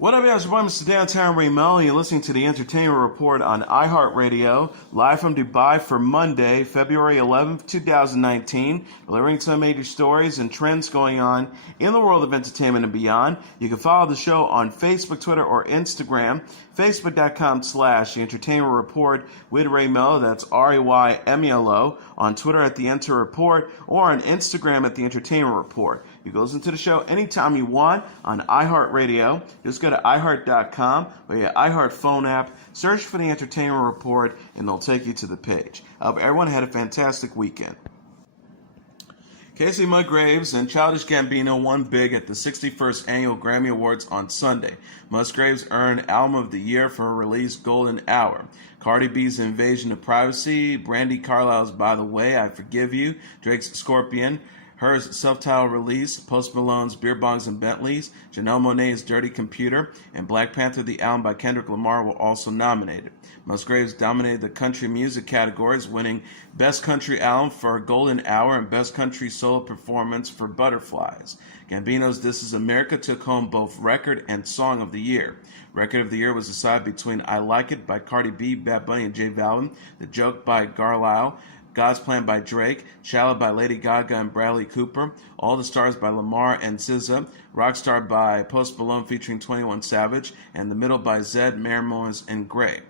What up, guys? Welcome to Downtown Melo. You're listening to the Entertainment Report on iHeartRadio, live from Dubai for Monday, February 11th, 2019, delivering some major stories and trends going on in the world of entertainment and beyond. You can follow the show on Facebook, Twitter, or Instagram. Facebook.com/The Entertainment Report with Ray Melo, that's RAYMELO, on Twitter at The Enter Report, or on Instagram at The Entertainment Report. You can listen to the show anytime you want on iHeartRadio. Just go to iHeart.com or your iHeart phone app, search for The Entertainment Report, and they'll take you to the page. I hope everyone had a fantastic weekend. Kacey Musgraves and Childish Gambino won big at the 61st Annual Grammy Awards on Sunday. Musgraves earned Album of the Year for her release Golden Hour. Cardi B's Invasion of Privacy, Brandi Carlile's By the Way, I Forgive You, Drake's Scorpion, Her's self-titled release, Post Malone's Beer Bongs and Bentleys, Janelle Monáe's Dirty Computer, and Black Panther the Album by Kendrick Lamar were also nominated. Musgraves dominated the country music categories, winning Best Country Album for Golden Hour and Best Country Solo Performance for Butterflies. Gambino's This Is America took home both Record and Song of the Year. Record of the Year was decided between I Like It by Cardi B, Bad Bunny, and J Balvin, The Joke by Carlile, God's Plan by Drake, Shallow by Lady Gaga and Bradley Cooper, All the Stars by Lamar and SZA, Rockstar by Post Malone featuring 21 Savage, and The Middle by Zedd, Mero and Gray.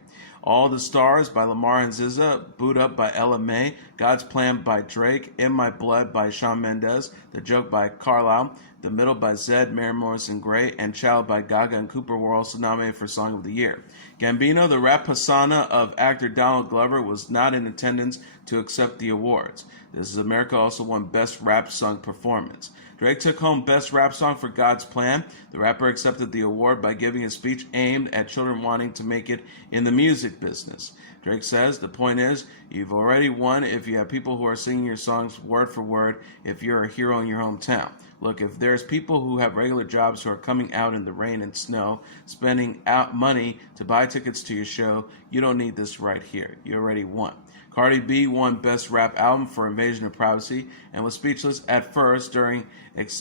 All the Stars by Lamar and SZA, Boot Up by Ella Mai, God's Plan by Drake, In My Blood by Shawn Mendes, The Joke by Carlile, The Middle by Zedd, Mero and Gray, and Shallow by Gaga and Cooper were also nominated for Song of the Year. Gambino, the rap persona of actor Donald Glover, was not in attendance to accept the awards. This Is America also won Best Rap Song Performance. Drake took home Best Rap Song for God's Plan. The rapper accepted the award by giving a speech aimed at children wanting to make it in the music business. Drake says, the point is, you've already won if you have people who are singing your songs word for word, if you're a hero in your hometown. Look, if there's people who have regular jobs who are coming out in the rain and snow, spending out money to buy tickets to your show, you don't need this right here. You already won. Cardi B won Best Rap Album for Invasion of Privacy and was speechless at first during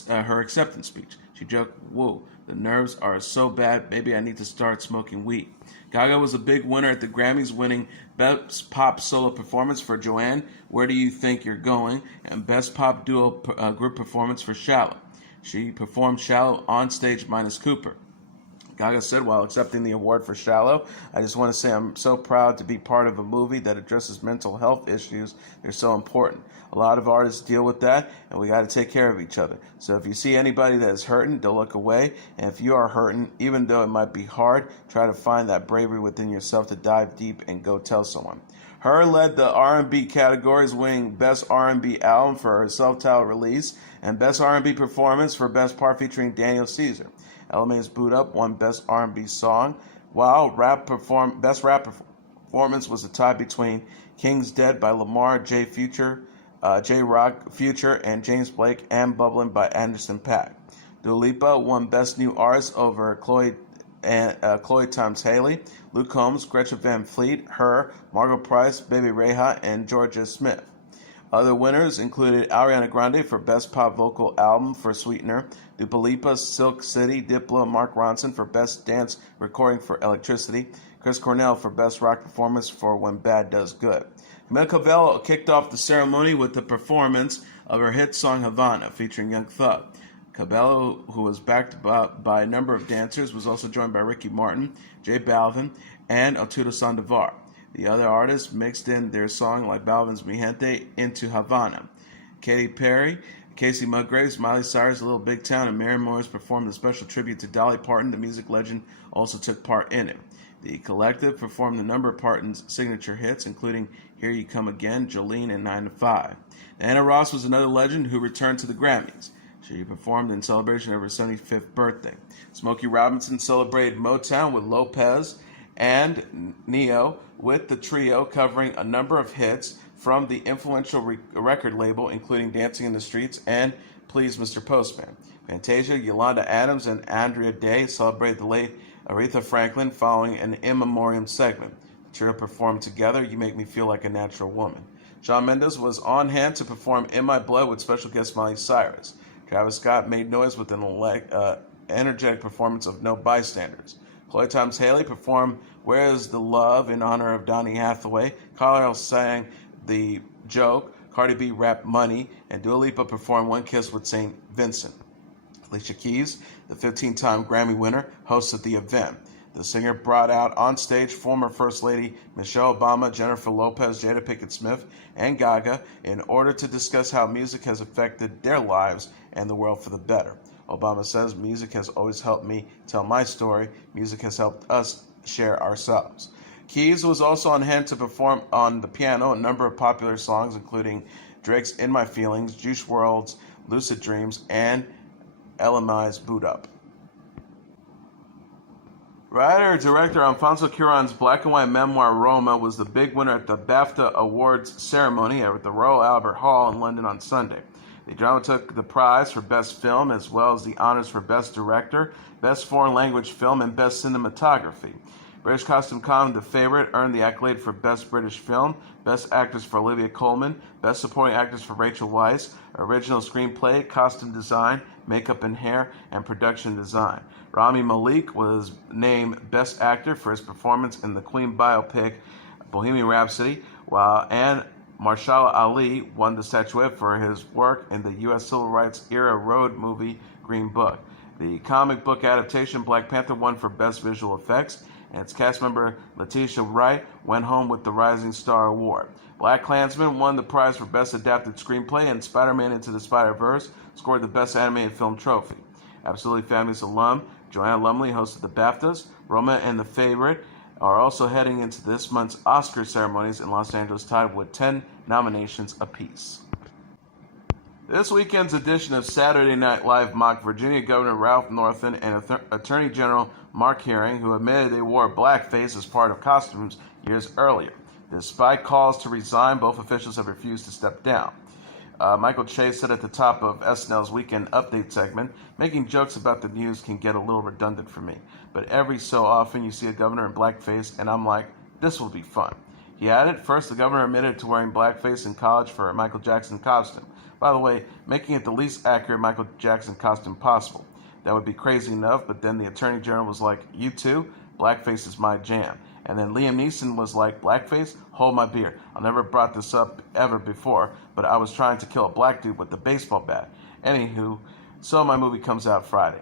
her acceptance speech. She joked, whoa, the nerves are so bad, maybe I need to start smoking weed. Gaga was a big winner at the Grammys, winning Best Pop Solo Performance for Joanne, Where Do You Think You're Going, and Best Pop Duo Group Performance for Shallow. She performed Shallow on stage minus Cooper. Gaga said while accepting the award for Shallow, I just want to say I'm so proud to be part of a movie that addresses mental health issues. They're so important. A lot of artists deal with that, and we got to take care of each other. So if you see anybody that is hurting, don't look away. And if you are hurting, even though it might be hard, try to find that bravery within yourself to dive deep and go tell someone. Her led the R&B categories, winning Best R&B Album for her self-titled release and Best R&B Performance for Best Part featuring Daniel Caesar. Ella Mai's Boot Up won Best R&B Song, while Best Rap Performance was a tie between King's Dead by Lamar, J-Rock, Future, and James Blake, and Bubbling by Anderson .Paak. Dua Lipa won Best New Artist over Chloe times Haley, Luke Combs, Greta Van Fleet, Her, Margot Price, Baby Rayha, and Georgia Smith. Other winners included Ariana Grande for Best Pop Vocal Album for Sweetener, Dua Lipa, Silk City, Diplo, and Mark Ronson for Best Dance Recording for Electricity, Chris Cornell for Best Rock Performance for When Bad Does Good. Camila Cabello kicked off the ceremony with the performance of her hit song Havana featuring Young Thug. Cabello, who was backed by a number of dancers, was also joined by Ricky Martin, J Balvin, and Arturo Sandoval. The other artists mixed in their song like Balvin's Mi Gente into Havana. Katy Perry, Kacey Musgraves, Miley Cyrus, Little Big Town, and Mary Morris performed a special tribute to Dolly Parton. The music legend also took part in it. The collective performed a number of Parton's signature hits, including Here You Come Again, Jolene, and 9 to 5. Diana Ross was another legend who returned to the Grammys. She performed in celebration of her 75th birthday. Smokey Robinson celebrated Motown with Lopez and Neo, with the trio covering a number of hits from the influential record label, including Dancing in the Streets and Please Mr. Postman. Fantasia, Yolanda Adams, and Andrea Day celebrated the late Aretha Franklin following an in memoriam segment. The trio performed together You Make Me Feel Like a Natural Woman. Shawn Mendes was on hand to perform In My Blood with special guest Miley Cyrus. Travis Scott made noise with an energetic performance of No Bystanders. Chloe Times Haley performed Where's the Love in honor of Donny Hathaway. Carlisle sang The Joke. Cardi B rapped Money. And Dua Lipa performed One Kiss with St. Vincent. Alicia Keys, the 15-time Grammy winner, hosted the event. The singer brought out on stage former First Lady Michelle Obama, Jennifer Lopez, Jada Pinkett Smith, and Gaga in order to discuss how music has affected their lives and the world for the better. Obama says, music has always helped me tell my story. Music has helped us share ourselves. Keys was also on hand to perform on the piano a number of popular songs, including Drake's In My Feelings, Juice WRLD's Lucid Dreams, and LMI's Boot Up. Writer-director Alfonso Cuarón's black and white memoir Roma was the big winner at the BAFTA Awards ceremony at the Royal Albert Hall in London on Sunday. The drama took the prize for Best Film, as well as the honors for Best Director, Best Foreign Language Film, and Best Cinematography. British costume comedy The Favourite earned the accolade for Best British Film, Best Actress for Olivia Colman, Best Supporting Actress for Rachel Weisz, Original Screenplay, Costume Design, Makeup and Hair, and Production Design. Rami Malek was named Best Actor for his performance in the Queen biopic Bohemian Rhapsody, while Anne Marshala Ali won the statuette for his work in the U.S. Civil Rights era road movie Green Book. The comic book adaptation Black Panther won for Best Visual Effects, and its cast member Letitia Wright went home with the Rising Star Award. BlacKkKlansman won the prize for Best Adapted Screenplay, and Spider-Man Into the Spider-Verse scored the Best Animated Film trophy. Absolutely Fabulous alum Joanna Lumley hosted the BAFTAs. Roma and The Favourite are also heading into this month's Oscar ceremonies in Los Angeles, tied with 10 nominations apiece. This weekend's edition of Saturday Night Live mocked Virginia Governor Ralph Northam and Attorney General Mark Herring, who admitted they wore blackface as part of costumes years earlier. Despite calls to resign, both officials have refused to step down. Michael Che said at the top of SNL's Weekend Update segment, making jokes about the news can get a little redundant for me, but every so often you see a governor in blackface and I'm like, this will be fun. He added, first the governor admitted to wearing blackface in college for a Michael Jackson costume. By the way, making it the least accurate Michael Jackson costume possible. That would be crazy enough, but then the Attorney General was like, you too? Blackface is my jam. And then Liam Neeson was like, blackface? Hold my beer. I never brought this up ever before, but I was trying to kill a black dude with a baseball bat. Anywho, so my movie comes out Friday.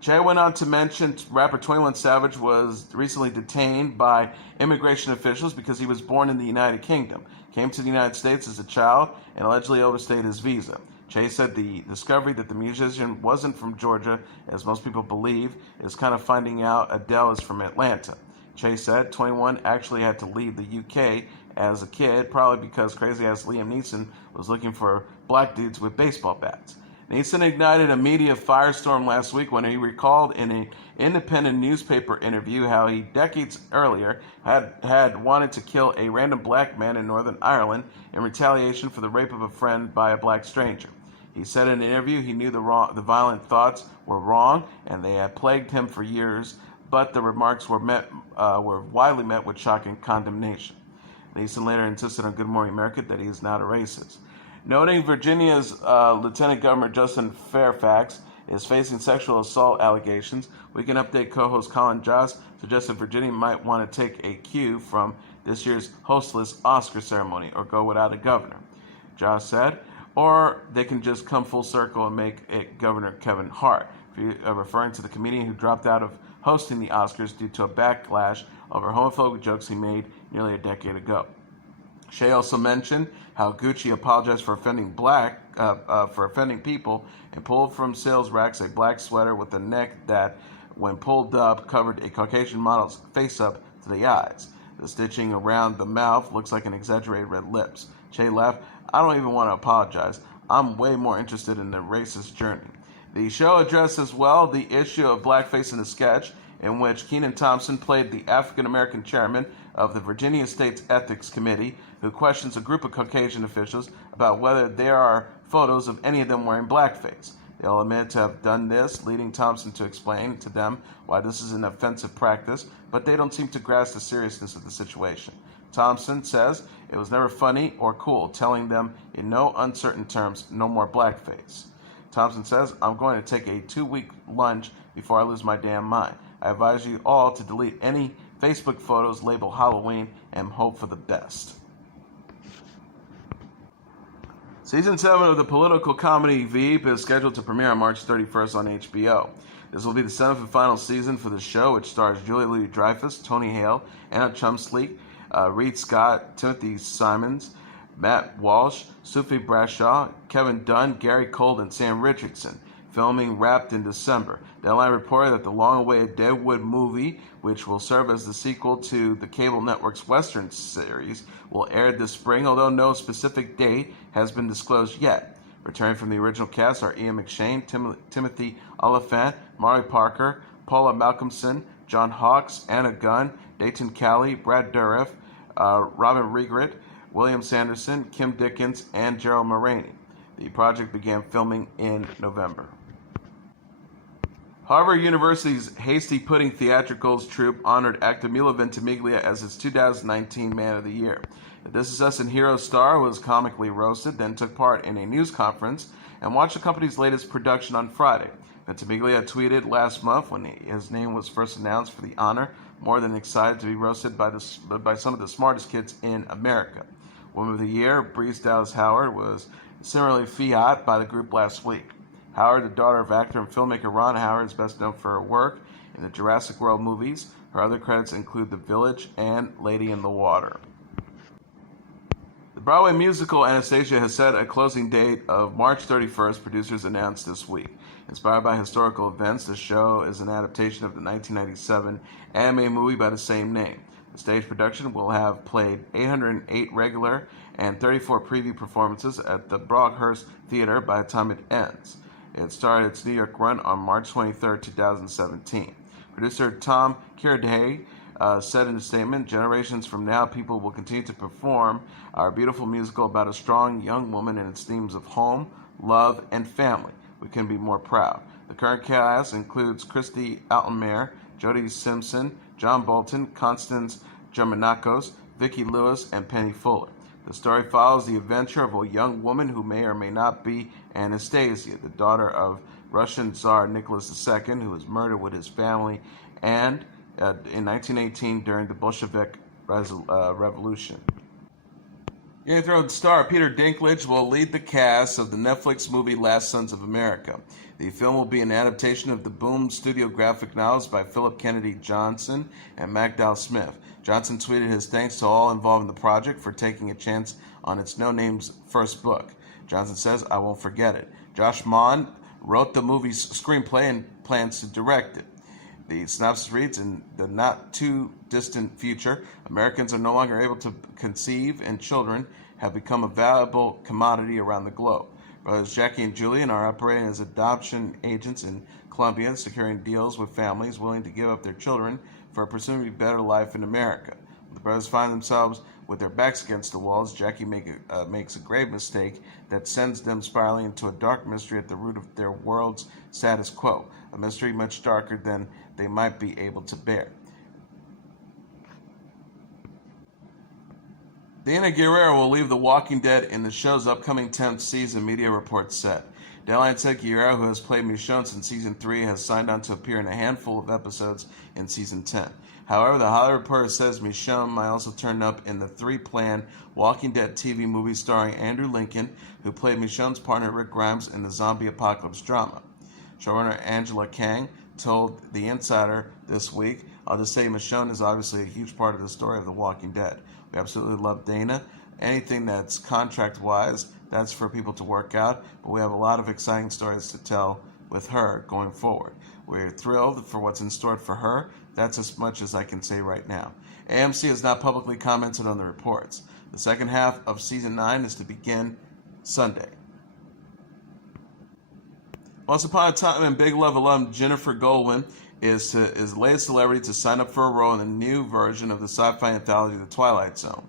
Che went on to mention rapper 21 Savage was recently detained by immigration officials because he was born in the United Kingdom, came to the United States as a child, and allegedly overstayed his visa. Che said the discovery that the musician wasn't from Georgia, as most people believe, is kind of finding out Adele is from Atlanta. Che said 21 actually had to leave the UK as a kid, probably because crazy-ass Liam Neeson was looking for black dudes with baseball bats. Neeson ignited a media firestorm last week when he recalled in an independent newspaper interview how he, decades earlier, had wanted to kill a random black man in Northern Ireland in retaliation for the rape of a friend by a black stranger. He said in an interview he knew the violent thoughts were wrong and they had plagued him for years, but the remarks were widely met with shocking condemnation. Neeson later insisted on Good Morning America that he is not a racist. Noting Virginia's Lieutenant Governor Justin Fairfax is facing sexual assault allegations, Weekend Update co-host Colin Jost suggested Virginia might want to take a cue from this year's hostless Oscar ceremony or go without a governor. Jost said, or they can just come full circle and make it Governor Kevin Hart, referring to the comedian who dropped out of hosting the Oscars due to a backlash over homophobic jokes he made nearly a decade ago. Shea also mentioned how Gucci apologized for offending people and pulled from sales racks a black sweater with a neck that, when pulled up, covered a Caucasian model's face up to the eyes. The stitching around the mouth looks like an exaggerated red lips. Shea laughed, I don't even want to apologize. I'm way more interested in the racist journey. The show addressed as well the issue of blackface in the sketch, in which Kenan Thompson played the African-American chairman of the Virginia State's Ethics Committee, who questions a group of Caucasian officials about whether there are photos of any of them wearing blackface. They all admit to have done this, leading Thompson to explain to them why this is an offensive practice, but they don't seem to grasp the seriousness of the situation. Thompson says it was never funny or cool, telling them in no uncertain terms, no more blackface. Thompson says, I'm going to take a 2-week lunge before I lose my damn mind. I advise you all to delete any Facebook photos labeled Halloween and hope for the best. Season 7 of the political comedy Veep is scheduled to premiere on March 31st on HBO. This will be the 7th and final season for the show, which stars Julia Louis-Dreyfus, Tony Hale, Anna Chumslee, Reed Scott, Timothy Simons, Matt Walsh, Sophie Bradshaw, Kevin Dunn, Gary Cole, and Sam Richardson. Filming wrapped in December. Deadline reported that the long-awaited Deadwood movie, which will serve as the sequel to the cable network's Western series, will air this spring, although no specific date has been disclosed yet. Returning from the original cast are Ian McShane, Timothy Oliphant, Mari Parker, Paula Malcolmson, John Hawkes, Anna Gunn, Dayton Cali, Brad Dourif, Robin Regret, William Sanderson, Kim Dickens, and Gerald Mulroney. The project began filming in November. Harvard University's Hasty Pudding Theatricals troupe honored actor Milo Ventimiglia as its 2019 Man of the Year. The This Is Us and Hero star was comically roasted, then took part in a news conference and watched the company's latest production on Friday. Ventimiglia tweeted last month when his name was first announced for the honor, more than excited to be roasted by some of the smartest kids in America. Woman of the Year, Breeze Dallas Howard, was similarly fiat by the group last week. Howard, the daughter of actor and filmmaker Ron Howard, is best known for her work in the Jurassic World movies. Her other credits include The Village and Lady in the Water. The Broadway musical Anastasia has set a closing date of March 31st, producers announced this week. Inspired by historical events, the show is an adaptation of the 1997 anime movie by the same name. The stage production will have played 808 regular and 34 preview performances at the Broadhurst Theater by the time it ends. It started its New York run on March 23, 2017. Producer Tom Kiraday said in a statement, "Generations from now, people will continue to perform our beautiful musical about a strong young woman and its themes of home, love, and family. We couldn't be more proud." The current cast includes Christy Altenmeyer, Jodie Simpson, John Bolton, Constance Germanakos, Vicki Lewis, and Penny Fuller. The story follows the adventure of a young woman who may or may not be Anastasia, the daughter of Russian Tsar Nicholas II, who was murdered with his family and in 1918 during the Bolshevik Revolution. Game of Thrones star Peter Dinklage will lead the cast of the Netflix movie Last Sons of America. The film will be an adaptation of the Boom Studio graphic novels by Philip Kennedy Johnson and Magdal Smith. Johnson tweeted his thanks to all involved in the project for taking a chance on its no-name's first book. Johnson says, "I won't forget it." Josh Mann wrote the movie's screenplay and plans to direct it. The synopsis reads, in the not-too-distant future, Americans are no longer able to conceive, and children have become a valuable commodity around the globe. Brothers Jackie and Julian are operating as adoption agents in Colombia, securing deals with families willing to give up their children for a presumably better life in America. When the brothers find themselves with their backs against the walls, Jackie makes a grave mistake that sends them spiraling into a dark mystery at the root of their world's status quo, a mystery much darker than they might be able to bear. Danai Gurira will leave The Walking Dead in the show's upcoming 10th season, media reports said. Deadline said Gurira, who has played Michonne since Season 3, has signed on to appear in a handful of episodes in Season 10. However, the Hollywood Reporter says Michonne might also turn up in the 3 planned Walking Dead TV movie starring Andrew Lincoln, who played Michonne's partner Rick Grimes in the zombie apocalypse drama. Showrunner Angela Kang told The Insider this week, "I'll just say Michonne is obviously a huge part of the story of The Walking Dead. We absolutely love Dana. Anything that's contract-wise, that's for people to work out, but we have a lot of exciting stories to tell with her going forward. We're thrilled for what's in store for her. That's as much as I can say right now." AMC has not publicly commented on the reports. The second half of Season 9 is to begin Sunday. Once upon a time, in Big Love alum Ginnifer Goodwin is the latest celebrity to sign up for a role in the new version of the sci-fi anthology The Twilight Zone.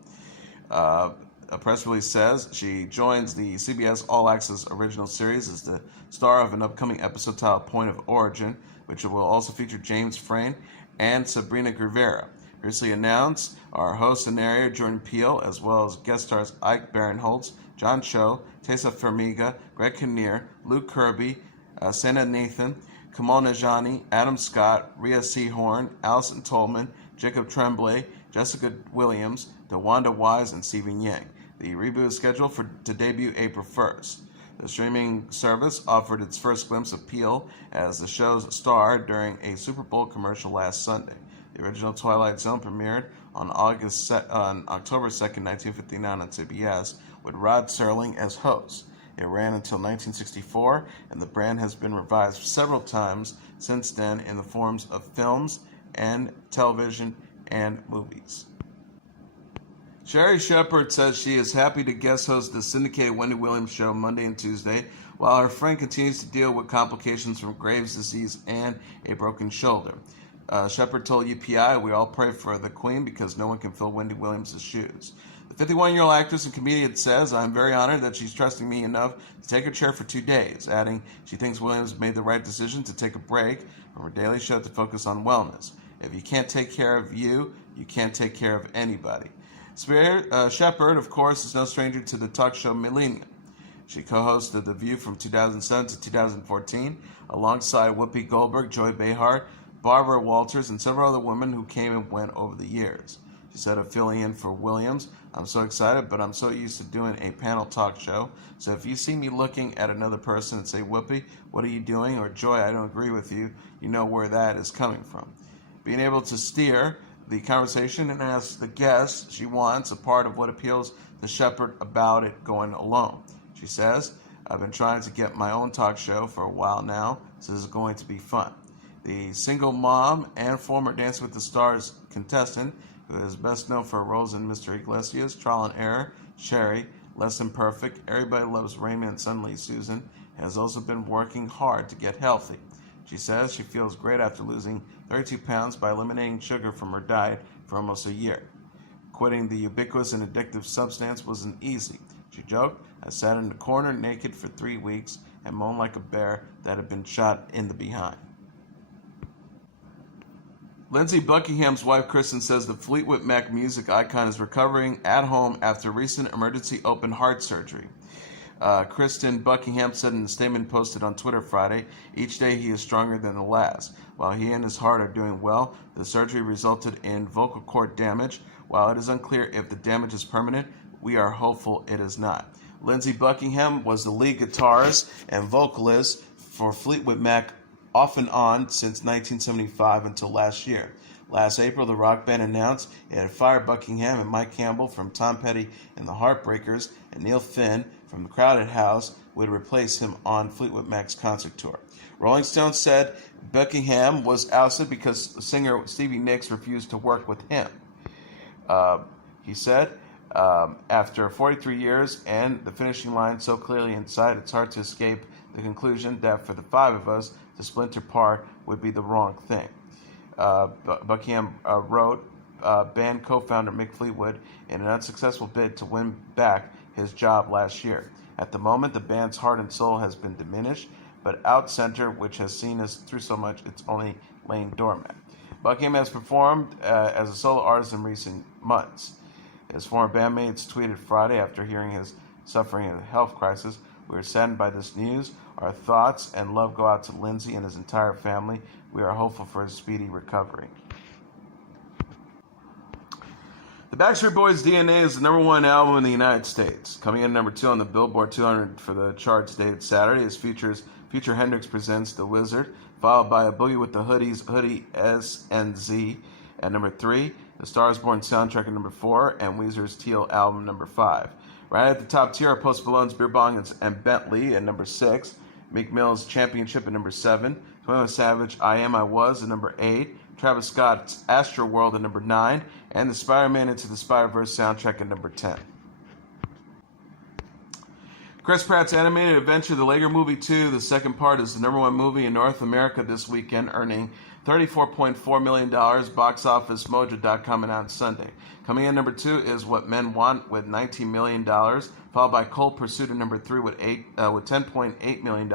A press release says she joins the CBS All Access original series as the star of an upcoming episode titled Point of Origin, which will also feature James Frain and Sabrina Rivera. Previously announced are host and narrator Jordan Peele, as well as guest stars Ike Barinholtz, John Cho, Tessa Farmiga, Greg Kinnear, Luke Kirby, Sena Nathan, Kamal Najani, Adam Scott, Rhea Seahorn, Allison Tolman, Jacob Tremblay, Jessica Williams, DeWanda Wise, and Stephen Yang. The reboot is scheduled to debut April 1st. The streaming service offered its first glimpse of Peele as the show's star during a Super Bowl commercial last Sunday. The original Twilight Zone premiered on October 2nd, 1959 on CBS, with Rod Serling as host. It ran until 1964, and the brand has been revised several times since then in the forms of films and television and movies. Sherri Shepherd says she is happy to guest host the syndicated Wendy Williams Show Monday and Tuesday, while her friend continues to deal with complications from Graves' disease and a broken shoulder. Shepherd told UPI, "We all pray for the Queen because no one can fill Wendy Williams' shoes." The 51-year-old actress and comedian says, "I'm very honored that she's trusting me enough to take her chair for 2 days," adding she thinks Williams made the right decision to take a break from her daily show to focus on wellness. If you can't take care of you, you can't take care of anybody. Shepherd, of course, is no stranger to the talk show Millennium. She co-hosted The View from 2007 to 2014 alongside Whoopi Goldberg, Joy Behar, Barbara Walters, and several other women who came and went over the years. She said of filling in for Williams, "I'm so excited, but I'm so used to doing a panel talk show. So if you see me looking at another person and say, 'Whoopi, what are you doing?' or 'Joy, I don't agree with you,' you know where that is coming from." Being able to steer the conversation and ask the guests she wants a part of what appeals to Shepherd about it going alone. She says, "I've been trying to get my own talk show for a while now, so this is going to be fun." The single mom and former Dancing with the Stars contestant, who is best known for her roles in Mr. Iglesias, Trial and Error, Sherry, Less Than Perfect, Everybody Loves Raymond, and Suddenly Susan, has also been working hard to get healthy. She says she feels great after losing 32 pounds by eliminating sugar from her diet for almost a year. Quitting the ubiquitous and addictive substance wasn't easy. She joked, "I sat in the corner naked for 3 weeks and moaned like a bear that had been shot in the behind." Lindsey Buckingham's wife, Kristen, says the Fleetwood Mac music icon is recovering at home after recent emergency open heart surgery. Kristen Buckingham said in a statement posted on Twitter Friday, "Each day he is stronger than the last. While he and his heart are doing well, the surgery resulted in vocal cord damage. While it is unclear if the damage is permanent, we are hopeful it is not." Lindsey Buckingham was the lead guitarist and vocalist for Fleetwood Mac off and on since 1975 until last year. Last April, the rock band announced it had fired Buckingham and Mike Campbell from Tom Petty and the Heartbreakers, and Neil Finn from the Crowded House would replace him on Fleetwood Mac's concert tour. Rolling Stone said Buckingham was ousted because singer Stevie Nicks refused to work with him. He said, "After 43 years and the finishing line so clearly in sight, it's hard to escape the conclusion that for the 5 of us, to splinter apart would be the wrong thing." Buckingham wrote band co-founder Mick Fleetwood in an unsuccessful bid to win back his job last year. At the moment, the band's heart and soul has been diminished, but Out Center, which has seen us through so much, it's only laying dormant. Buckingham has performed as a solo artist in recent months. His former bandmates tweeted Friday after hearing his suffering a health crisis, "We are saddened by this news. Our thoughts and love go out to Lindsey and his entire family. We are hopeful for his speedy recovery." The Backstreet Boys DNA is the #1 album in the United States. Coming in #2 on the Billboard 200 for the charts dated Saturday is Future Hendrix presents The Wizard, followed by A Boogie with the Hoodies, Hoodie S and Z at #3, The Star is Born soundtrack at #4, and Weezer's Teal album #5. Right at the top tier are Post Malone's Beer Bong and Bentley at #6, Meek Mill's Championship at #7, 21 Savage I Am I Was at #8, Travis Scott's Astroworld at #9, and the Spider-Man Into the Spider-Verse soundtrack at #10. Chris Pratt's animated adventure, The Lego Movie 2, the second part, is the #1 movie in North America this weekend, earning $34.4 million, boxofficemojo.com announced Sunday. Coming in #2 is What Men Want with $19 million, followed by Cold Pursuit at #3 with $10.8 million,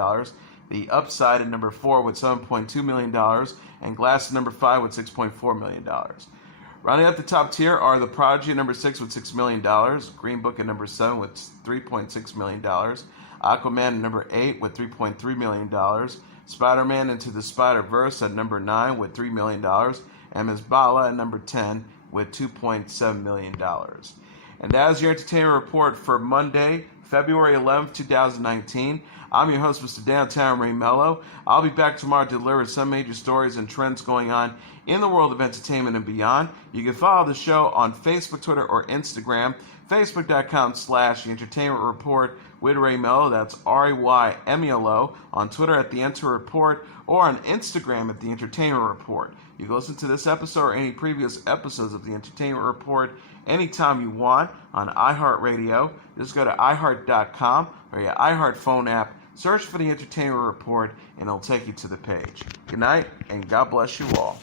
The Upside at #4 with $7.2 million, and Glass at #5 with $6.4 million. Rounding out the top tier are The Prodigy at number 6 with $6 million, Green Book at number 7 with $3.6 million, Aquaman at number 8 with $3.3 million, Spider-Man Into the Spider-Verse at number 9 with $3 million, and Ms. Bala at number 10 with $2.7 million. And that is your entertainment report for Monday, February 11th, 2019. I'm your host, Mr. Downtown Ray Melo. I'll be back tomorrow to deliver some major stories and trends going on in the world of entertainment and beyond. You can follow the show on Facebook, Twitter, or Instagram. Facebook.com/The Entertainment Report with Ray Melo. That's RAYMELO. On Twitter at The Enter Report, or on Instagram at The Entertainment Report. You can listen to this episode or any previous episodes of The Entertainment Report anytime you want on iHeartRadio. Just go to iHeart.com or your iHeart phone app. Search for The Entertainment Report, and it'll take you to the page. Good night, and God bless you all.